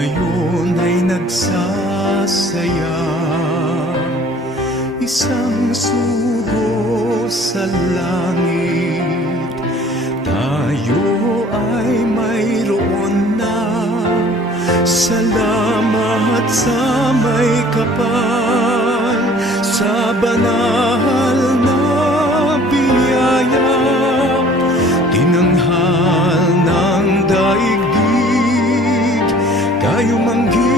ngayon ay nagsasaya, isang sugo sa langit. Tayo ay mayroon na, salamat sa may kapal, sa banal na biyaya. Tinanghal ng daigdig, kayo manggil